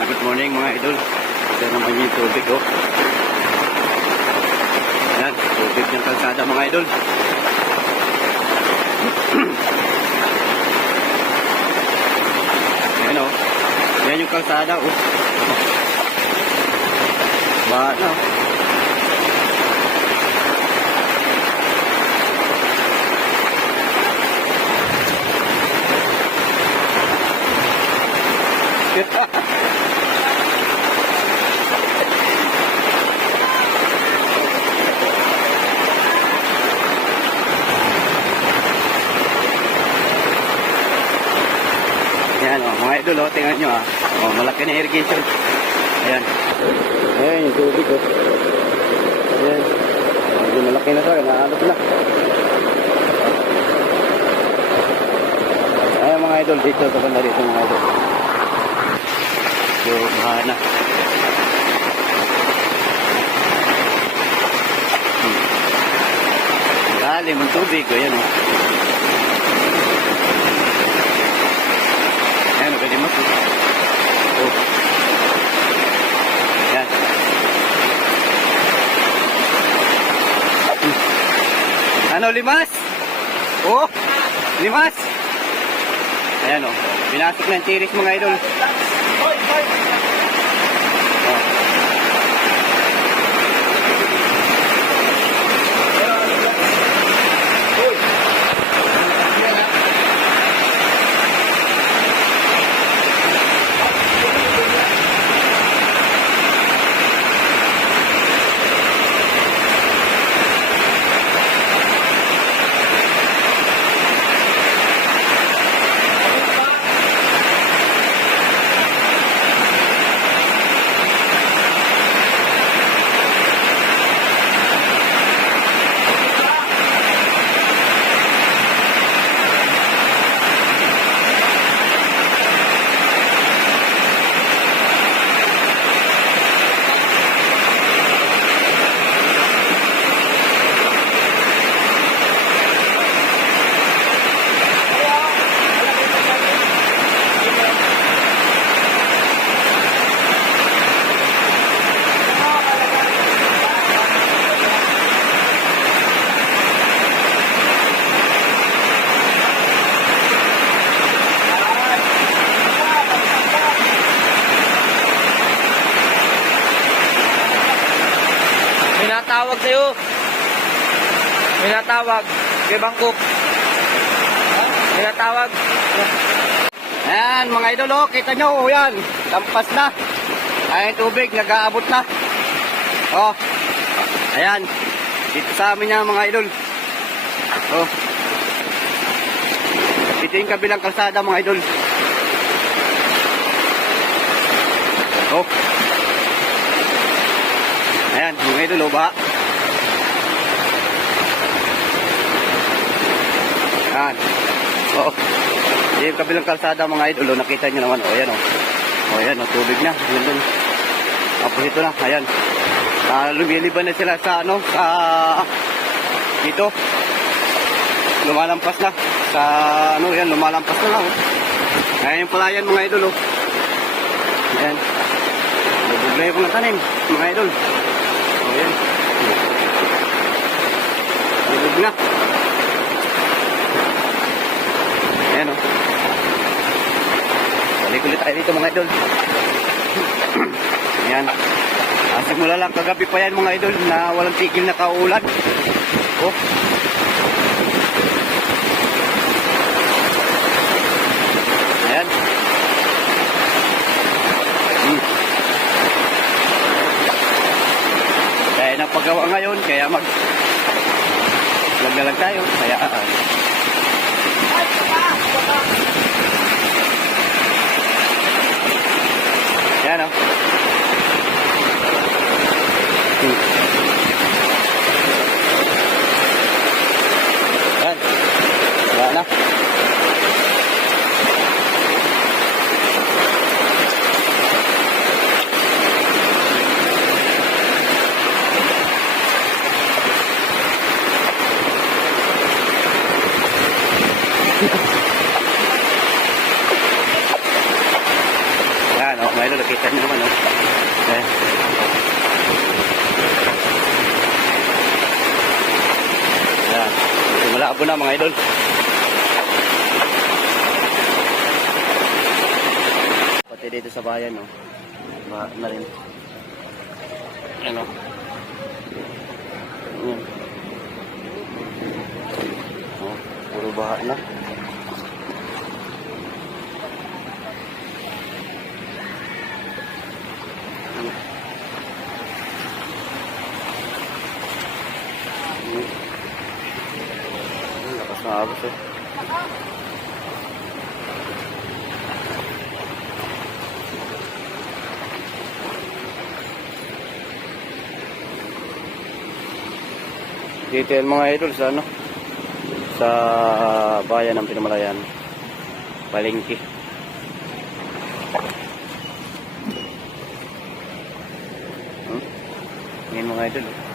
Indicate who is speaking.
Speaker 1: Yan, good morning mga idol. Ito naman yung tubig oh. Yan, tubig ng kalsada mga idol. Yan oh. Yan yung kalsada oh. Bahat na oh. Yan oh, mga idol oh, tingnan nyo ah. Oh, malaki na irrigation. Ayan. Ayan yung tubig oh. Ayan. Medyo malaki na to, naalot na. Ayan mga idol, dito sa banda dito mga idol. So, baha na. Hmm. Lalim ang tubig, oh, yan oh. Ayan, pwede mo. Oh. Yan. Limas? Oh, limas. Ayan oh. Pinasok ng tiris mga idol.
Speaker 2: May natawag. Kay Bangkok. May natawag.
Speaker 1: Ayan, mga idol, oh, kita nyo, oh, yan. Lampas na. Ayan, tubig, nag-aabot na. Oh, ayan. Dito sa amin yan, mga idol. Oh. Ito yung kabilang kalsada, mga idol. Oh. Ayan, mga idol, oh, ba? Ayan. Oh. Yung kabilang kalsada mga idol, oh, nakita nyo naman, oh, yan, oh. Oh, yan, oh, tubig na. Yan dun. Tapos ito na, ayan. Ah, lumiliban na sila sa, ano, sa, dito. Lumalampas na. Sa, ano, yan, lumalampas na lang, oh. Ayan yung palayan mga idol, oh. Ayan. Lubog na yung mga tanim, mga idol. Oh, yan. Lubog na. Ayan, oh. Balik ulit tayo dito mga idol. Ayan. Ah, simula lang kagabi pa yan mga idol na walang tigil na kaulan. Oh. Ayan. Hmm. Paggawa ngayon, kaya mag lang tayo. Kaya ah, Yan oh. Hmm. Yan. Wala na. Yan oh, mayroon nakita nyo naman, oh. Ayan. Ayan. Medyo malabo na mga idol. Pati dito sa bayan, no. Ma na rin. Ano? Ayan. Oh, puro baha na. Ano? Ano? Agos eh. Yan mga idol sa ano? Sa bayan ng Pinamalayan. Palengke. Hmm? Ngayon mga idol. oh.